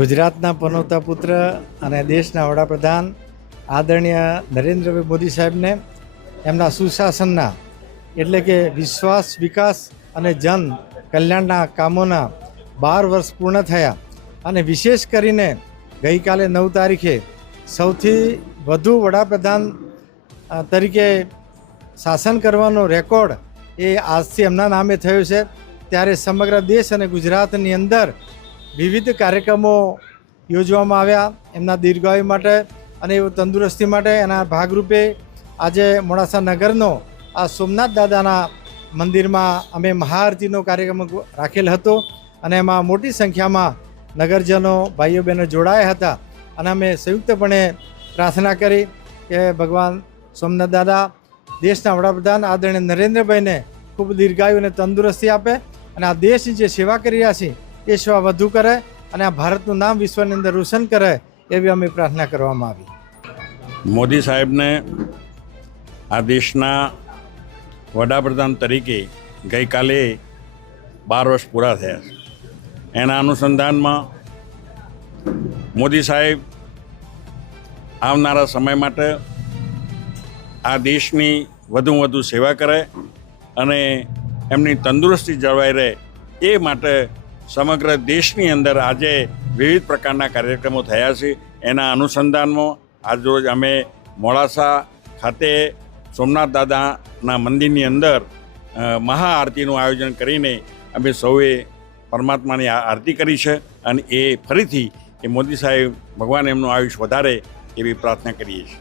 ગુજરાતના પનોતા પુત્ર અને દેશના વડાપ્રધાન આદરણીય નરેન્દ્રભાઈ મોદી સાહેબને એમના સુશાસનના એટલે કે વિશ્વાસ, વિકાસ અને જન કલ્યાણના કામોના 12 વર્ષ પૂર્ણ થયા અને વિશેષ કરીને ગઈકાલે 9 તારીખે સૌથી વધુ વડાપ્રધાન તરીકે શાસન કરવાનો રેકોર્ડ એ આજથી એમના નામે થયો છે। ત્યારે સમગ્ર દેશ અને ગુજરાતની અંદર વિવિધ કાર્યક્રમો યોજવામાં આવ્યા એમના દીર્ઘાયુ માટે અને તંદુરસ્તી માટે। એના ભાગરૂપે આજે મોડાસા નગરનો આ સોમનાથ દાદાના મંદિરમાં અમે મહાઆરતીનો કાર્યક્રમ રાખેલ હતો અને એમાં મોટી સંખ્યામાં નગરજનો, ભાઈઓ બહેનો જોડાયા હતા અને અમે સંયુક્તપણે પ્રાર્થના કરી કે ભગવાન સોમનાથ દાદા દેશના વડાપ્રધાન આદરણીય નરેન્દ્રભાઈને ખૂબ દીર્ઘાયુ અને તંદુરસ્તી આપે અને આ દેશની જે સેવા કરી રહ્યા છે એ સેવા વધુ કરે અને આ ભારતનું નામ વિશ્વની અંદર રોશન કરે એવી અમે પ્રાર્થના કરવામાં આવી। મોદી સાહેબને આ દેશના વડાપ્રધાન તરીકે ગઈકાલે 12 વર્ષ પૂરા થયા છે। એના અનુસંધાનમાં મોદી સાહેબ આવનારા સમય માટે આ દેશની વધુમાં વધુ સેવા કરે અને એમની તંદુરસ્તી જળવાઈ રહે એ માટે સમગ્ર દેશની અંદર આજે વિવિધ પ્રકારના કાર્યક્રમો થયા છે। એના અનુસંધાનમાં આજરોજ અમે મોડાસા ખાતે સોમનાથ દાદાના મંદિરની અંદર મહાઆરતીનું આયોજન કરીને અમે સૌએ પરમાત્માની આરતી કરી છે અને એ ફરીથી એ મોદી સાહેબ ભગવાન એમનું આયુષ્ય વધારે એવી પ્રાર્થના કરીએ છીએ।